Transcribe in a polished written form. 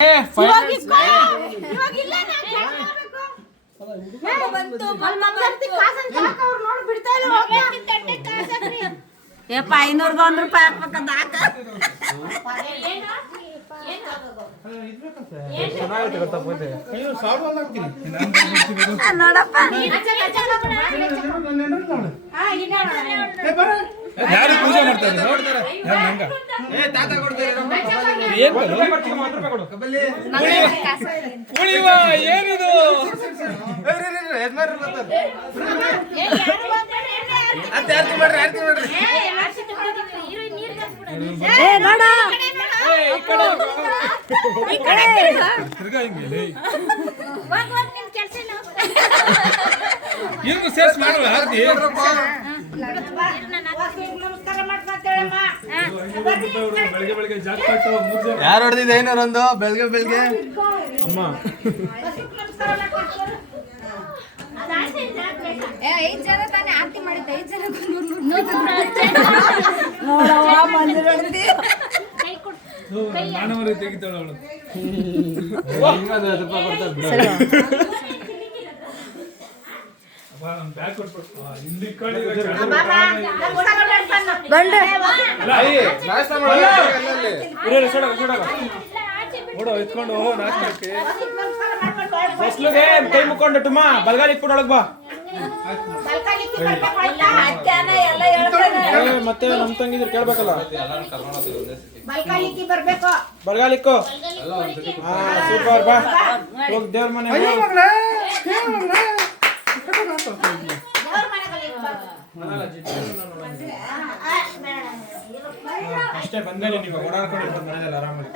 ಯಪ್ಪ 501 ರೂಪಾಯಿ ಹಾಕ್ಬೇಕಂತ ನೋಡಪ್ಪ ಯಾರು ಪೂಜೆ ಮಾಡ್ತಾರೆ ನೋಡ್ತಾರೆ ಏನಿದು ಏನು ಸೇರ್ಸ್ ಮಾಡುವ ಆರ್ತಿ ಯಾರು ಹೊಡೆದಿದ್ದೆ 501 ಬೆಳಗ್ಗೆ ಬೆಳಗ್ಗೆ ಅಮ್ಮ ಆರತಿ ಮಾಡಿದ್ದೆ 5 ಜನ ಮಾನವರಿಗೆ ತೆಗಿತಾಳ ಅವಳು ಬ್ಯಾಗ್ ಕೊಟ್ಬಿಟ್ಟು ಇಲ್ಲಿ ಕಡೆ ನೋಡು ಎತ್ಕೊಂಡು ನಾಷ್ಟಕ್ಕೆ ಹೊಸ್ಲುಗೆ ಕೈ ಮುಕ್ಕೊಂಡು ಟುಮ್ಮ ಬಲ್ಗಾಲಿ ಇಟ್ಬಿಡೊಳಗ್ ಬಾ ಮತ್ತೆ ನಮ್ ತಂಗಿದ್ರು ಕೇಳ್ಬೇಕಲ್ಲ ಬಲ್ಗಾಲಿಕ್ಕೋ ಹಾ ಸೂಪರ್ ಬಾ ಹೋಗ್ ದೇವ್ರ ಮನೆ ಅಷ್ಟೇ ಬಂದೇನೆ ನೀವು ಓಡಾಡ್ಕೊಂಡು ಮನೆಯಲ್ಲಿ ಆರಾಮಾಗಿ